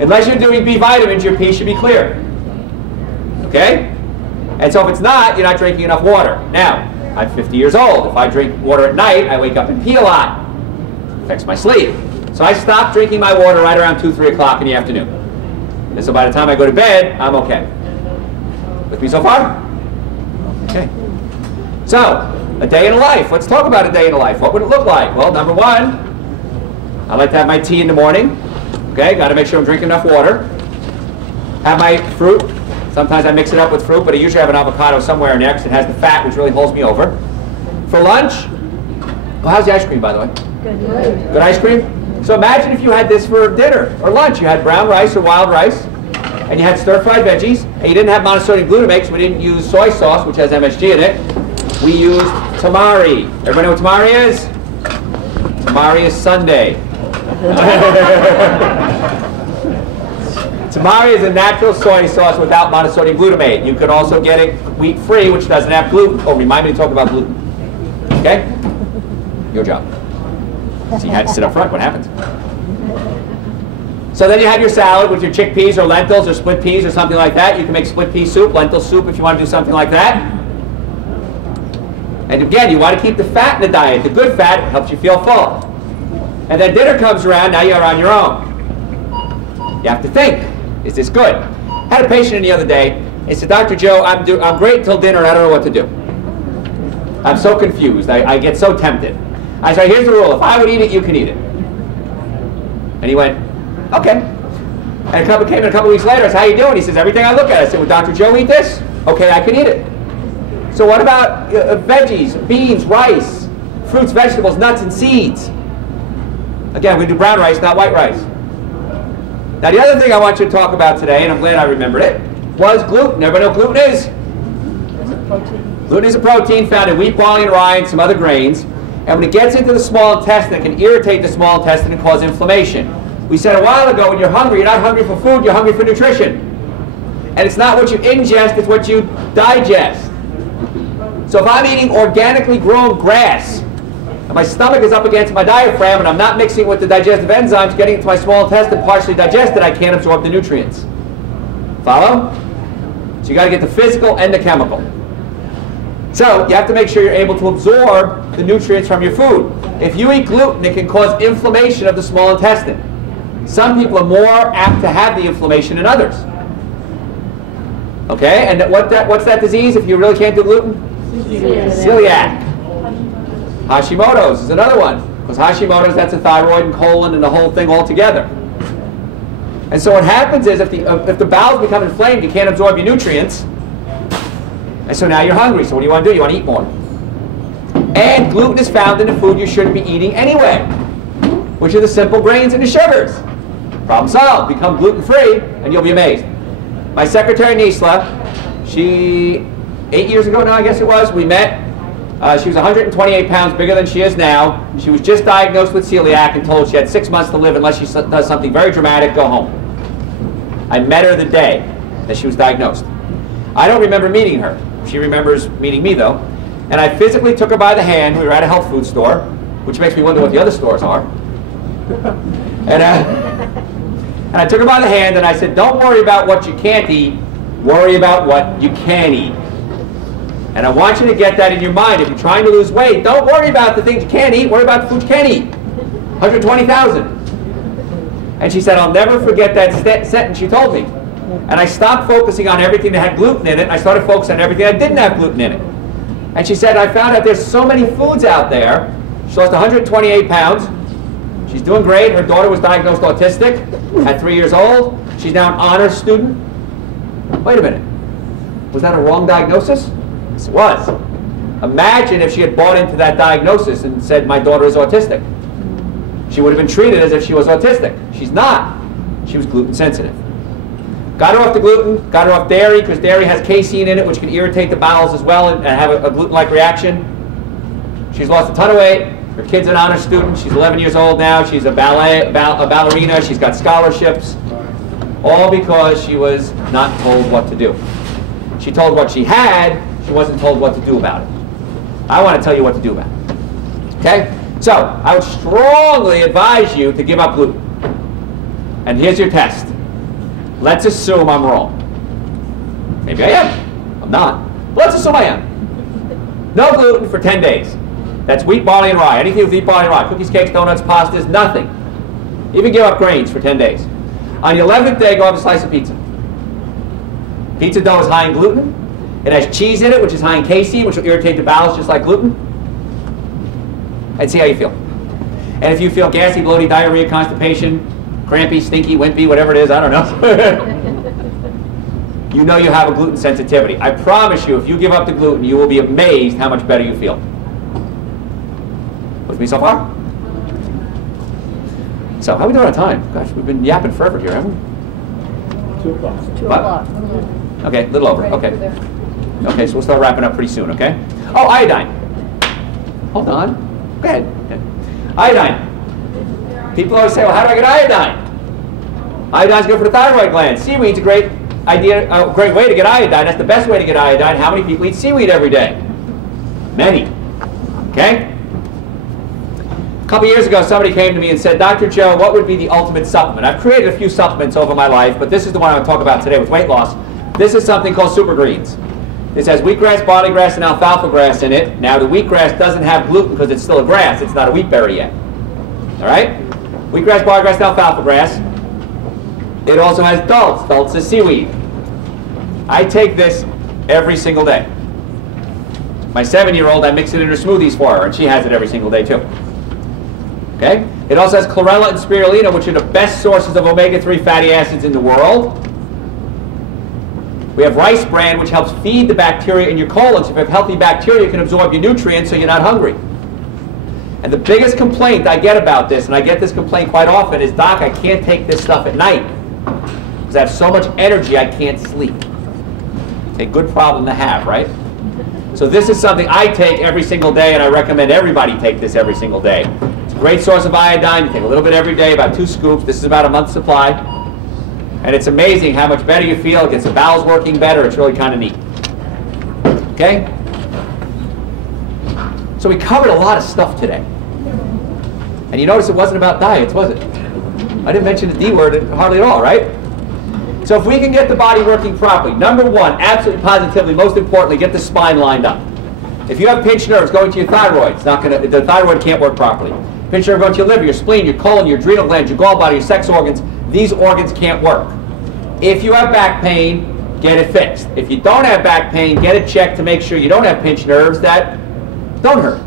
Unless you're doing B vitamins, your pee should be clear. Okay? And so if it's not, you're not drinking enough water. Now, I'm 50 years old. If I drink water at night, I wake up and pee a lot. Affects my sleep. So I stop drinking my water right around 2, 3 o'clock in the afternoon. And so by the time I go to bed, I'm okay. With me so far? Okay. So, a day in a life. Let's talk about a day in a life. What would it look like? Well, number one, I like to have my tea in the morning. Okay, got to make sure I'm drinking enough water. Have my fruit. Sometimes I mix it up with fruit, but I usually have an avocado somewhere next. It has the fat, which really holds me over. For lunch, well, how's the ice cream, by the way? Good. Good ice cream? So imagine if you had this for dinner or lunch. You had brown rice or wild rice, and you had stir-fried veggies, and you didn't have monosodium glutamate, so we didn't use soy sauce, which has MSG in it. We used tamari. Everybody know what tamari is? Tamari is Sunday. Tamari is a natural soy sauce without monosodium glutamate. You could also get it wheat-free, which doesn't have gluten. Oh, remind me to talk about gluten. Okay? Your job. So you had to sit up front. What happens? So then you have your salad with your chickpeas or lentils or split peas or something like that. You can make split pea soup, lentil soup if you want to do something like that. And again, you want to keep the fat in the diet. The good fat helps you feel full. And then dinner comes around, now you're on your own. You have to think, is this good? I had a patient in the other day, he said, Dr. Joe, I'm great till dinner and I don't know what to do. I'm so confused, I get so tempted. I said, here's the rule, if I would eat it, you can eat it. And he went, okay. And came in a couple weeks later, I said, how you doing? He says, everything I look at. I said, would Dr. Joe eat this? Okay, I can eat it. So what about veggies, beans, rice, fruits, vegetables, nuts, and seeds? Again, we do brown rice, not white rice. Now the other thing I want you to talk about today, and I'm glad I remembered it, was gluten. Everybody know what gluten is? It's a protein. Gluten is a protein found in wheat, barley, and rye, and some other grains. And when it gets into the small intestine, it can irritate the small intestine and cause inflammation. We said a while ago, when you're hungry, you're not hungry for food, you're hungry for nutrition. And it's not what you ingest, it's what you digest. So if I'm eating organically grown grass, and my stomach is up against my diaphragm, and I'm not mixing with the digestive enzymes getting into my small intestine partially digested, I can't absorb the nutrients. Follow? So you got to get the physical and the chemical. So you have to make sure you're able to absorb the nutrients from your food. If you eat gluten, it can cause inflammation of the small intestine. Some people are more apt to have the inflammation than others. Okay, and what's that disease if you really can't do gluten? Celiac. Hashimoto's is another one. Because Hashimoto's, that's a thyroid and colon and the whole thing all together. And so what happens is if the bowels become inflamed, you can't absorb your nutrients. And so now you're hungry. So what do you want to do? You want to eat more. And gluten is found in the food you shouldn't be eating anyway, which are the simple grains and the sugars. Problem solved. Become gluten-free and you'll be amazed. My secretary, Nisla, she, 8 years ago now I guess it was, we met. She was 128 pounds bigger than she is now. She was just diagnosed with celiac and told she had 6 months to live unless she does something very dramatic, go home. I met her the day that she was diagnosed. I don't remember meeting her. She remembers meeting me though. And I physically took her by the hand. We were at a health food store, which makes me wonder what the other stores are. And I took her by the hand and I said, don't worry about what you can't eat, worry about what you can eat. And I want you to get that in your mind. If you're trying to lose weight, don't worry about the things you can't eat, worry about the foods you can eat. 120,000. And she said, I'll never forget that sentence she told me. And I stopped focusing on everything that had gluten in it, and I started focusing on everything that didn't have gluten in it. And she said, I found out there's so many foods out there. She lost 128 pounds. She's doing great. Her daughter was diagnosed autistic at 3 years old. She's now an honors student. Wait a minute. Was that a wrong diagnosis? Yes, it was. Imagine if she had bought into that diagnosis and said, my daughter is autistic. She would have been treated as if she was autistic. She's not. She was gluten sensitive. Got her off the gluten, got her off dairy, because dairy has casein in it, which can irritate the bowels as well and have a gluten-like reaction. She's lost a ton of weight. Her kid's an honor student. She's 11 years old now. She's a ballerina. She's got scholarships. All because she was not told what to do. She told what she had. She wasn't told what to do about it. I want to tell you what to do about it. Okay? So, I would strongly advise you to give up gluten. And here's your test. Let's assume I'm wrong. Maybe I am. I'm not. But let's assume I am. No gluten for 10 days. That's wheat, barley, and rye. Anything with wheat, barley, and rye. Cookies, cakes, donuts, pastas, nothing. Even give up grains for 10 days. On the 11th day, go have a slice of pizza. Pizza dough is high in gluten. It has cheese in it, which is high in casein, which will irritate the bowels just like gluten. And see how you feel. And if you feel gassy, bloaty, diarrhea, constipation, crampy, stinky, wimpy, whatever it is, I don't know. You know you have a gluten sensitivity. I promise you, if you give up the gluten, you will be amazed how much better you feel. With me so far? So, how are we doing on time? Gosh, we've been yapping forever here, haven't we? 2 o'clock. 2 o'clock. Okay, a little over. Okay. Okay, so we'll start wrapping up pretty soon, okay? Oh, iodine. Hold on. Go ahead. Iodine. People always say, well, how do I get iodine? Iodine's good for the thyroid gland. Seaweed's a great idea, a great way to get iodine. That's the best way to get iodine. How many people eat seaweed every day? Many. Okay? A couple years ago, somebody came to me and said, Dr. Joe, what would be the ultimate supplement? I've created a few supplements over my life, but this is the one I want to talk about today with weight loss. This is something called super greens. This has wheatgrass, barley grass, and alfalfa grass in it. Now, the wheatgrass doesn't have gluten because it's still a grass. It's not a wheat berry yet. All right? Wheatgrass, barley grass, and alfalfa grass. It also has dulse. Dulse is seaweed. I take this every single day. My 7-year-old, I mix it in her smoothies for her, and she has it every single day too. Okay? It also has chlorella and spirulina, which are the best sources of omega-3 fatty acids in the world. We have rice bran, which helps feed the bacteria in your colon. So if you have healthy bacteria, you can absorb your nutrients so you're not hungry. And the biggest complaint I get about this, and I get this complaint quite often, is, Doc, I can't take this stuff at night because I have so much energy I can't sleep. It's a good problem to have, right? So this is something I take every single day, and I recommend everybody take this every single day. It's a great source of iodine. You take a little bit every day, about 2 scoops. This is about a month's supply. And it's amazing how much better you feel. It gets the bowels working better. It's really kind of neat. Okay? So we covered a lot of stuff today. And you notice it wasn't about diets, was it? I didn't mention the D word hardly at all, right? So if we can get the body working properly, number one, absolutely positively, most importantly, get the spine lined up. If you have pinched nerves going to your thyroid, the thyroid can't work properly. Pinched nerve going to your liver, your spleen, your colon, your adrenal glands, your gallbladder, your sex organs, these organs can't work. If you have back pain, get it fixed. If you don't have back pain, get it checked to make sure you don't have pinched nerves that don't hurt.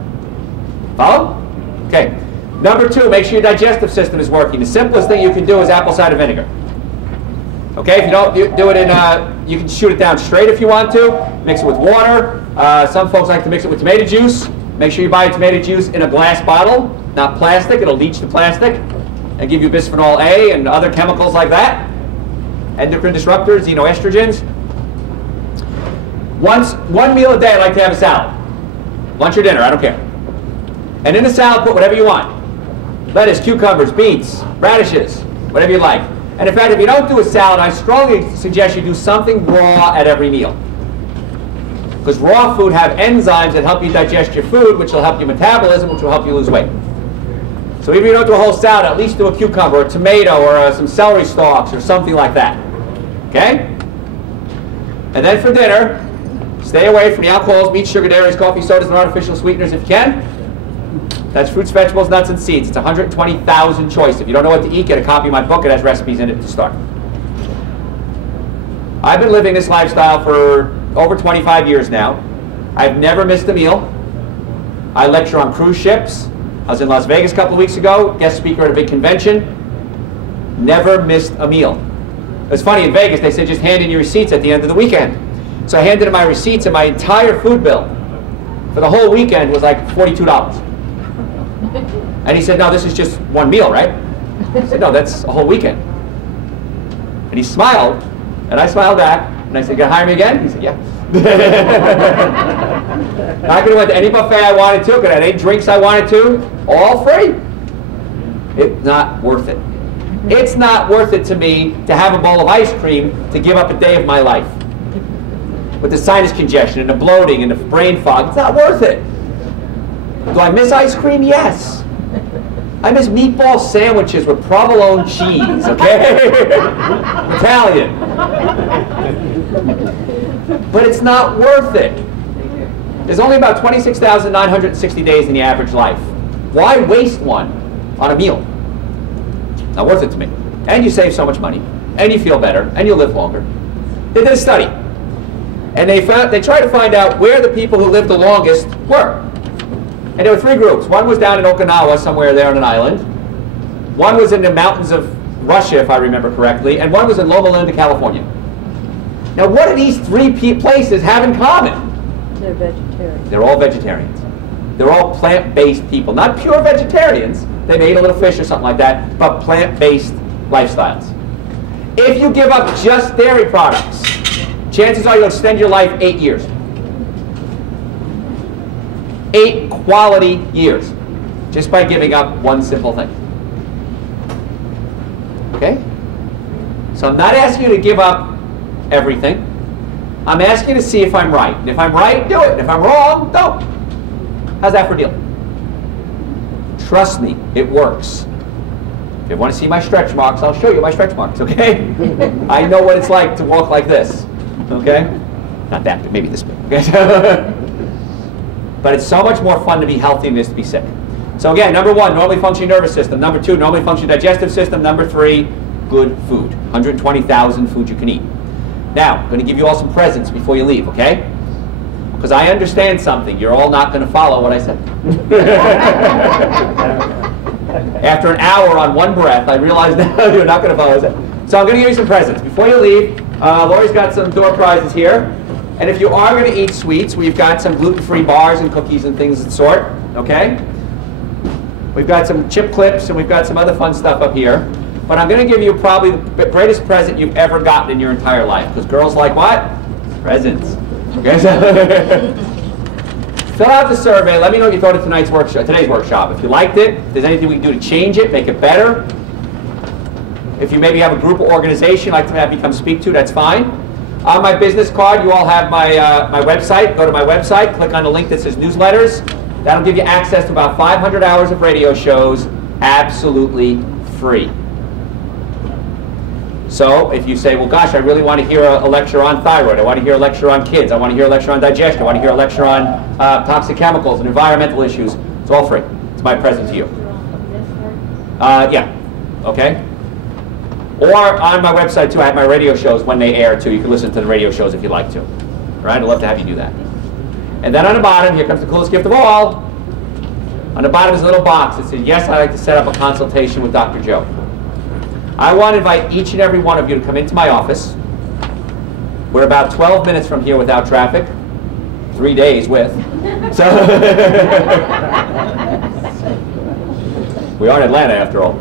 Follow? Okay. Number two, make sure your digestive system is working. The simplest thing you can do is apple cider vinegar. Okay, if you don't do it in, you can shoot it down straight if you want to. Mix it with water. Some folks like to mix it with tomato juice. Make sure you buy tomato juice in a glass bottle, not plastic. It'll leach the plastic and give you bisphenol A and other chemicals like that. Endocrine disruptors, xenoestrogens. One meal a day, I like to have a salad. Lunch or dinner, I don't care. And in the salad, put whatever you want. Lettuce, cucumbers, beets, radishes, whatever you like. And in fact, if you don't do a salad, I strongly suggest you do something raw at every meal. Because raw food have enzymes that help you digest your food, which will help your metabolism, which will help you lose weight. So even if you don't do a whole salad, at least do a cucumber, or a tomato, or some celery stalks, or something like that. Okay? And then for dinner, stay away from the alcohols, meats, sugar, dairies, coffee, sodas, and artificial sweeteners if you can. That's fruits, vegetables, nuts, and seeds. It's 120,000 choice. If you don't know what to eat, get a copy of my book. It has recipes in it to start. I've been living this lifestyle for over 25 years now. I've never missed a meal. I lecture on cruise ships. I was in Las Vegas a couple of weeks ago, guest speaker at a big convention. Never missed a meal. It's funny, in Vegas, they said just hand in your receipts at the end of the weekend. So I handed in my receipts, and my entire food bill for the whole weekend was like $42. And he said, no, this is just one meal, right? I said, no, that's a whole weekend. And he smiled, and I smiled back, and I said, you gonna hire me again? He said, yeah. I could have went to any buffet I wanted to, could have had any drinks I wanted to, all free. It's not worth it. It's not worth it to me to have a bowl of ice cream to give up a day of my life. With the sinus congestion and the bloating and the brain fog, it's not worth it. Do I miss ice cream? Yes. I miss meatball sandwiches with provolone cheese, okay? Italian. But it's not worth it. There's only about 26,960 days in the average life. Why waste one on a meal? Not worth it to me. And you save so much money, and you feel better, and you live longer. They did a study, and they tried to find out where the people who lived the longest were. And there were three groups. One was down in Okinawa, somewhere there on an island. One was in the mountains of Russia, if I remember correctly, and one was in Loma Linda, California. Now, what do these three places have in common? They're vegetarians. They're all vegetarians. They're all plant-based people. Not pure vegetarians. They may eat a little fish or something like that, but plant-based lifestyles. If you give up just dairy products, chances are you'll extend your life 8 years. 8 quality years, just by giving up one simple thing. Okay? So I'm not asking you to give up everything. I'm asking you to see if I'm right. And if I'm right, do it. And if I'm wrong, don't. How's that for a deal? Trust me, it works. If you want to see my stretch marks, I'll show you my stretch marks, okay? I know what it's like to walk like this, okay? Not that big, maybe this big, okay? But it's so much more fun to be healthy than it is to be sick. So again, number 1, normally functioning nervous system. Number 2, normally functioning digestive system. Number 3, good food. 120,000 foods you can eat. Now, I'm going to give you all some presents before you leave, okay? Because I understand something. You're all not going to follow what I said. After an hour on one breath, I realize now you're not going to follow what I said. So I'm going to give you some presents. Before you leave, Lori's got some door prizes here. And if you are going to eat sweets, we've got some gluten-free bars and cookies and things of the sort, okay? We've got some chip clips and we've got some other fun stuff up here. But I'm going to give you probably the greatest present you've ever gotten in your entire life. Because girls like what? Presents. Okay? Fill out the survey. Let me know what you thought of today's workshop. If you liked it, if there's anything we can do to change it, make it better. If you maybe have a group or organization you'd like to have me come speak to, that's fine. On my business card, you all have my, my website. Go to my website, click on the link that says newsletters. That'll give you access to about 500 hours of radio shows, absolutely free. So if you say, well, gosh, I really want to hear a lecture on thyroid. I want to hear a lecture on kids. I want to hear a lecture on digestion. I want to hear a lecture on toxic chemicals and environmental issues. It's all free. It's my present to you. Yeah. Okay? Or on my website, too, I have my radio shows when they air, too. You can listen to the radio shows if you'd like to. All right? I'd love to have you do that. And then on the bottom, here comes the coolest gift of all. On the bottom is a little box that says, yes, I'd like to set up a consultation with Dr. Joe. I want to invite each and every one of you to come into my office. We're about 12 minutes from here without traffic. 3 days with. So we are in Atlanta, after all.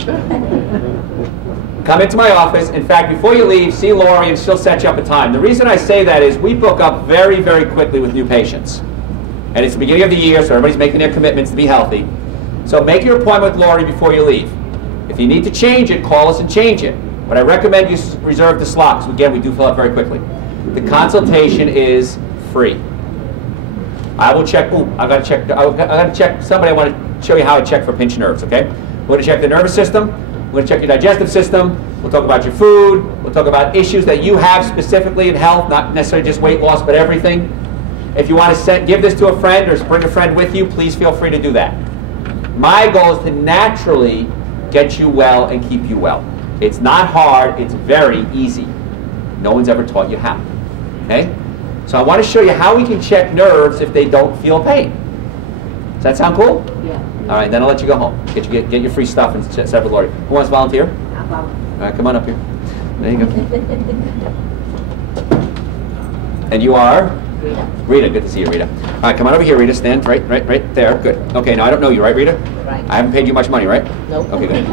Come into my office. In fact, before you leave, see Lori and she'll set you up a time. The reason I say that is we book up very, very quickly with new patients. And it's the beginning of the year, so everybody's making their commitments to be healthy. So make your appointment with Lori before you leave. If you need to change it, call us and change it. But I recommend you reserve the slot, because again, we do fill up very quickly. The consultation is free. I will check, I got to check somebody. I want to show you how to check for pinched nerves, okay? We're going to check the nervous system. We're going to check your digestive system. We'll talk about your food. We'll talk about issues that you have specifically in health, not necessarily just weight loss, but everything. If you want to give this to a friend or bring a friend with you, please feel free to do that. My goal is to naturally get you well and keep you well. It's not hard. It's very easy. No one's ever taught you how. Okay? So I want to show you how we can check nerves if they don't feel pain. Does that sound cool? Yeah. All right, then I'll let you go home. Get your free stuff and set with Lori. Who wants to volunteer? I'll volunteer. All right, come on up here. There you go. And you are? Rita. Rita, good to see you, Rita. All right, come on over here, Rita. Stand right there. Good. Okay, now I don't know you, right, Rita? Right. I haven't paid you much money, right? Nope. Okay, good.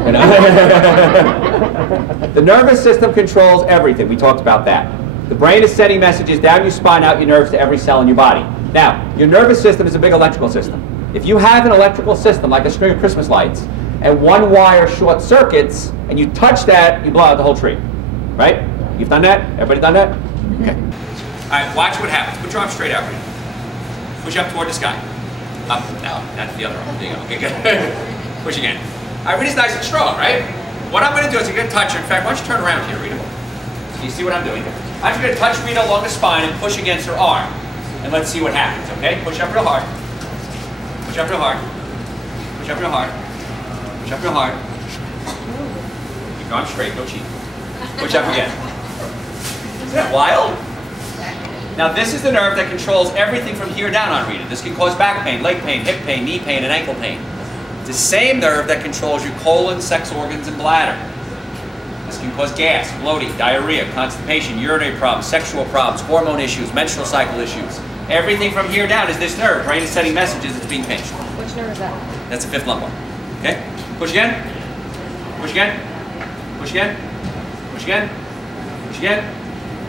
The nervous system controls everything. We talked about that. The brain is sending messages down your spine, out your nerves to every cell in your body. Now, your nervous system is a big electrical system. If you have an electrical system, like a string of Christmas lights, and one wire short circuits, and you touch that, you blow out the whole tree. Right? You've done that? Everybody done that? Okay. All right, watch what happens. Put your arm straight out, Rita. Push up toward the sky. Up, down, that's the other arm. There you go. Okay, good. Push again. All right, Rita's nice and strong, right? What I'm going to do is I'm going to touch her. In fact, why don't you turn around here, Rita? So you see what I'm doing? I'm going to touch Rita along the spine and push against her arm. And let's see what happens, okay? Push up real hard. Push up real hard. Push up real hard. Push up real hard. Keep your arms straight, no cheating. Push up again. Isn't that wild? Now this is the nerve that controls everything from here down on Rita. This can cause back pain, leg pain, hip pain, knee pain, and ankle pain. It's the same nerve that controls your colon, sex organs, and bladder. This can cause gas, bloating, diarrhea, constipation, urinary problems, sexual problems, hormone issues, menstrual cycle issues. Everything from here down is this nerve. Brain is sending messages, it's being pinched. Which nerve is that? That's the fifth lumbar. Okay? Push again. Push again. Push again. Push again. Push again.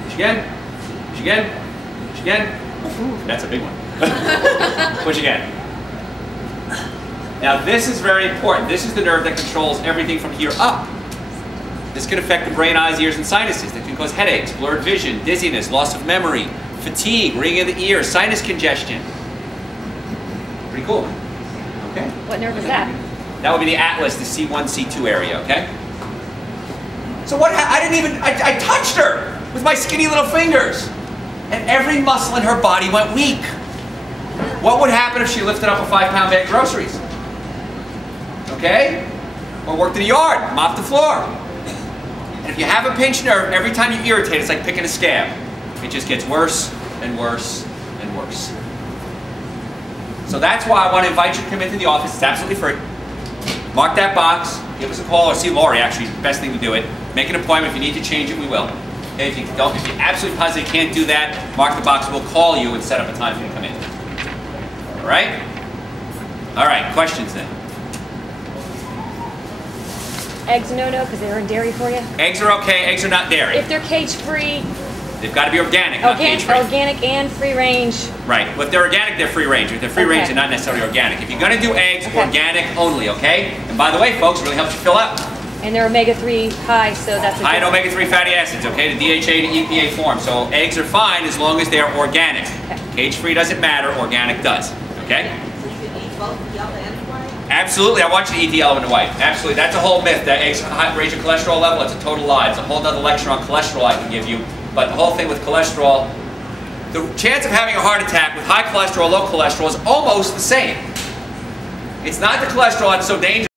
Push again. Push again. Push again. That's a big one. Push again. Now this is very important. This is the nerve that controls everything from here up. This can affect the brain, eyes, ears, and sinuses. That can cause headaches, blurred vision, dizziness, loss of memory, fatigue, ringing of the ears, sinus congestion. Pretty cool. Okay. What nerve is that? That would be the atlas, the C1, C2 area, okay? So what, I touched her with my skinny little fingers. And every muscle in her body went weak. What would happen if she lifted up a 5-pound bag of groceries? Okay? Or worked in the yard, mopped the floor. And if you have a pinched nerve, every time you irritate, it's like picking a scab. It just gets worse and worse and worse. So that's why I want to invite you to come into the office. It's absolutely free. Mark that box, give us a call, or see Lori, actually, best thing to do it. Make an appointment. If you need to change it, we will. Okay, if you're absolutely positive you can't do that, mark the box, we'll call you and set up a time for you to come in. All right? All right, questions then? Eggs no because they're in dairy for you? Eggs are okay, eggs are not dairy. If they're cage-free? They've got to be organic, not cage-free. Organic and free-range. Right. Well, if they're organic, they're free-range. If they're free-range, they're not necessarily organic. If you're going to do eggs, organic only, okay? And by the way, folks, it really helps you fill up. And they're omega-3 high, so that's high in omega-3 fatty acids, okay? The DHA to EPA form. So eggs are fine as long as they're organic. Okay. Cage-free doesn't matter, organic does, okay? So you can eat both yellow and white? Absolutely, I want you to eat the yellow and the white. Absolutely, that's a whole myth. That eggs raise your cholesterol level, it's a total lie. It's a whole other lecture on cholesterol I can give you. But the whole thing with cholesterol, the chance of having a heart attack with high cholesterol, low cholesterol is almost the same. It's not the cholesterol that's so dangerous.